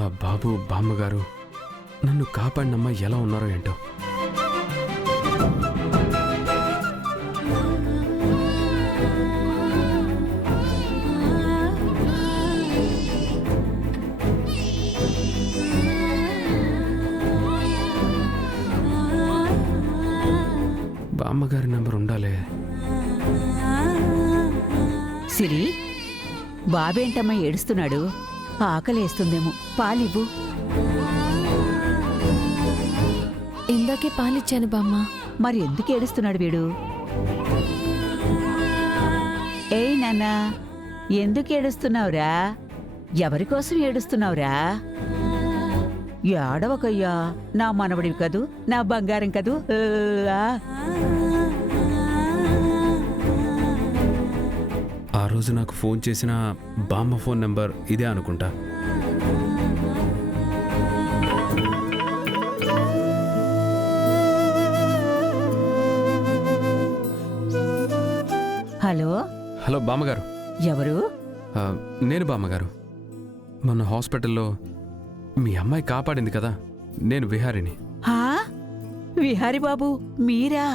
ఆ బాబు బామ్మగారు నన్ను కాపాడినమ్మ ఎలా ఉన్నారో ఏంటో. బామ్మగారి నెంబర్ ఉండాలే. సిరి, బాబేంటమ్మా ఏడుస్తున్నాడు? ఆకలేస్తుందేమో, పాలివ్వు. ఇందాకే పాలిచ్చాను బామ్మ. మరి ఎందుకు ఏడుస్తున్నాడు వీడు? ఏయ్ నాన్నా, ఎందుకు ఏడుస్తున్నావురా? ఎవరికోసం ఏడుస్తున్నావురా? ఏడవకయ్యా, నా మనవడివి కదూ, నా బంగారం కదూ. ఆ రోజు నాకు ఫోన్ చేసిన బామ్మ ఫోన్ నెంబర్ ఇదే అనుకుంటా. హలో హలో బామ్మగారు. ఎవరు? నేను బామ్మగారు. మొన్న హాస్పిటల్లో మీ అమ్మాయి కాపాడింది కదా, నేను విహారిని. హా, విహారి బాబు మీరా?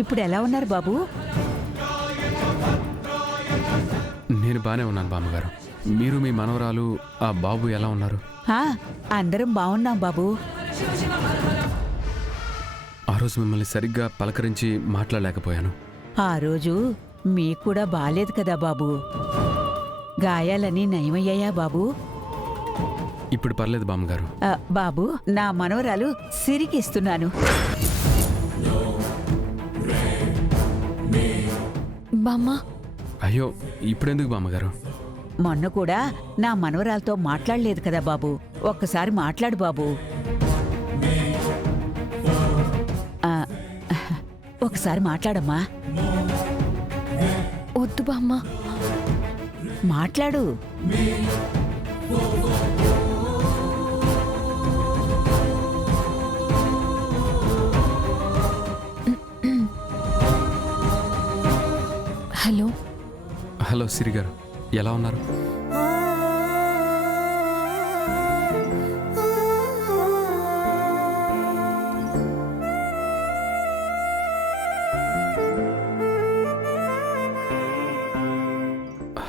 ఇప్పుడు ఎలా ఉన్నారు బాబు? నేను బానే ఉన్నాను బామ్మగారు. మీరు మీ మనవరాలు ఆ బాబు ఎలా ఉన్నారు? అందరం బాగున్నాం బాబు. ఆ రోజు మిమ్మల్ని సరిగ్గా పలకరించి మాట్లాడలేకపోయాను. ఆ రోజు మీకు కూడా బాలేదు కదా బాబు. గాయాలని నయమయ్యాయా బాబు? ఇప్పుడు పర్లేదు బామ్మగారు. బాబు, నా మనవరాలు సిరికిస్తున్నాను. బామ్మ, అయ్యో, ఇప్పుడెందుకు బామ్మగారు? మొన్న కూడా నా మనవరాలతో మాట్లాడలేదు కదా బాబు. ఒక్కసారి మాట్లాడు బాబు. ఒకసారి మాట్లాడమ్మా. వద్దు బామ్మ. మాట్లాడు. హలో. హలో సిరి గారు, ఎలా ఉన్నారు?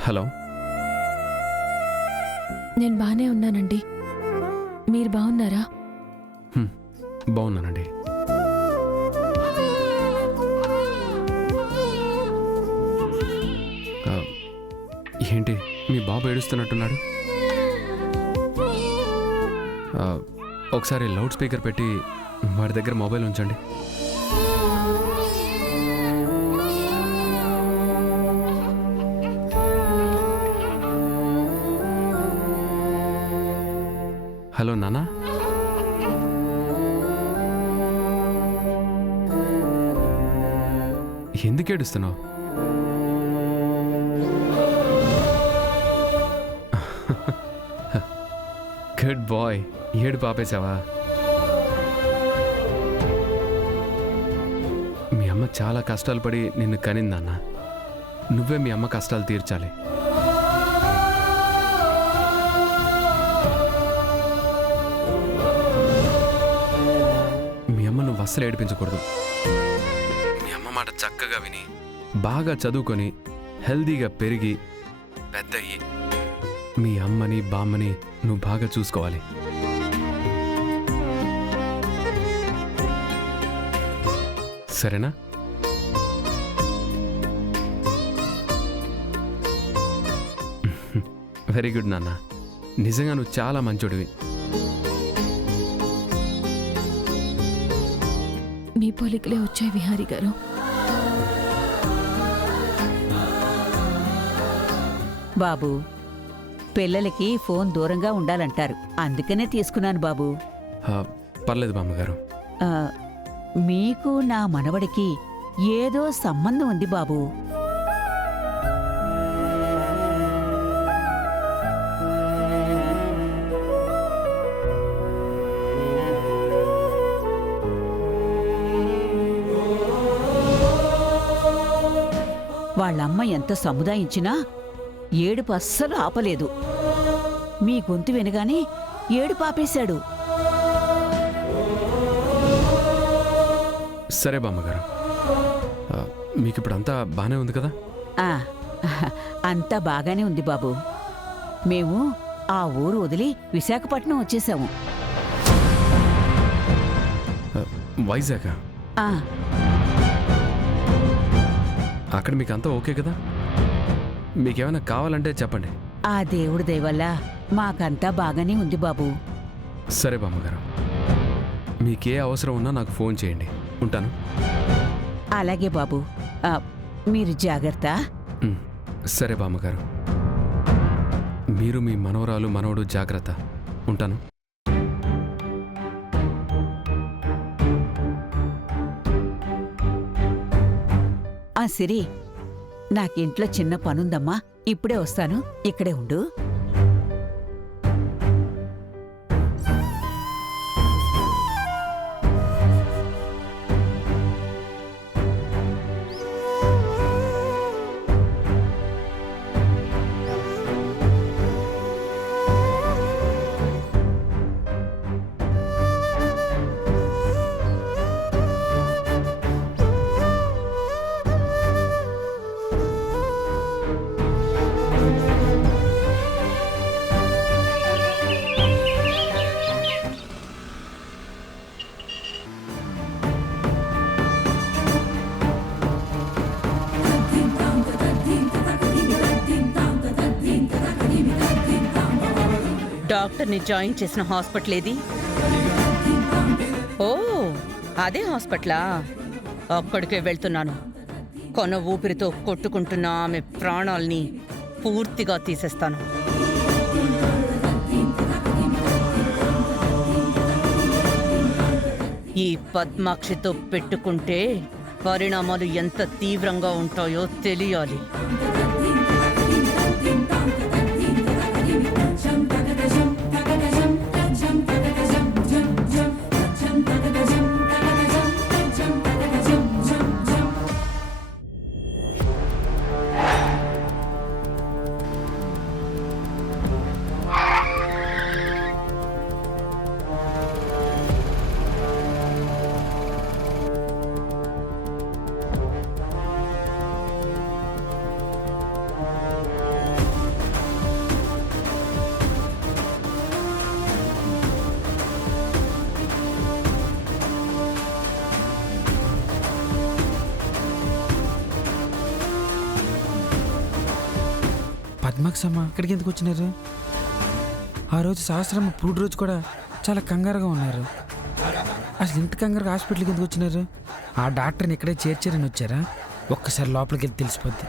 హలో. నేను బానే ఉన్నానండి. మీరు బాగున్నారా? బాగున్నానండి. ఏంటి మీ బాబు ఏడుస్తున్నట్టున్నాడు? ఒకసారి లౌడ్ స్పీకర్ పెట్టి వాడి దగ్గర మొబైల్ ఉంచండి. హలో నాన్న. ఎందుకు ఏడుస్తున్నావు? Good boy. ఏడు పాపేశావా? మీ అమ్మ చాలా కష్టాలు పడి నిన్ను కనిందన్న. నువ్వే మీ అమ్మ కష్టాలు తీర్చాలి. మీ అమ్మ నువ్వు అస్సలు ఏడిపించకూడదు. మీ అమ్మ మాట చక్కగా విని బాగా చదువుకొని హెల్దీగా పెరిగి పెద్దయ్యి మీ అమ్మని బామ్మని నువ్వు బాగా చూసుకోవాలి. సరేనా? వెరీ గుడ్ నాన్న. నిజంగా నువ్వు చాలా మంచోడివి. మీ పోలికలే వచ్చాయి విహారీ గారు. బాబు, పిల్లలకి ఫోన్ దూరంగా ఉండాలంటారు, అందుకనే తీసుకున్నాను బాబు. పర్లేదు బామ్మగారు. మీకు నా మనవడికి ఏదో సంబంధం ఉంది బాబు. వాళ్ళమ్మ ఎంత సముదాయించినా ఏడుపు అస్సలు ఆపలేదు. మీ గొంతు వినగానే ఏడుపు ఆపేశాడు. సరే బామ్మగారు, మీకు ఇప్పుడు అంతా బాగానే ఉంది కదా? ఆ, అంతా బాగానే ఉంది బాబు. మేము ఆ ఊరు వదిలి విశాఖపట్నం వచ్చేసాము. వైజాగ్? ఆ, అక్కడ మీకు అంతా ఓకే కదా? మీకేమైనా కావాలంటే చెప్పండి. ఆ దేవుడి దయ వల్ల మాకంతా బాగానే ఉంది బాబు. సరే బామ్మగారు, మీకే అవసరం ఉన్నా నాకు ఫోన్ చేయండి. ఉంటాను. అలాగే బాబు. మీరు జాగ్రత్త. సరే బామ్మగారు, మీరు మీ మనవరాలు మనవడు జాగ్రత్త. ఉంటాను. సిరి, నాకింట్లో చిన్న పనుందమ్మా, ఇప్పుడే వస్తాను. ఇక్కడే ఉండు. డాక్టర్ని జాయిన్ చేసిన హాస్పిటల్ ఏది? ఓ, అదే హాస్పిటలా? అక్కడికే వెళ్తున్నాను. కొన ఊపిరితో కొట్టుకుంటున్న ఆమె ప్రాణాల్ని పూర్తిగా తీసేస్తాను. ఈ పద్మాక్షితో పెట్టుకుంటే పరిణామాలు ఎంత తీవ్రంగా ఉంటాయో తెలియాలి. పద్మాక్షమ్మ ఇక్కడికి ఎందుకు వచ్చినారు? ఆ రోజు సహస్రమ్మ పూడి రోజు కూడా చాలా కంగారుగా ఉన్నారు. అసలు ఇంత కంగారుగా హాస్పిటల్కి ఎందుకు వచ్చినారు? ఆ డాక్టర్ని ఇక్కడే చేర్చారని వచ్చారా? ఒక్కసారి లోపలికి వెళ్ళి తెలిసిపోద్ది.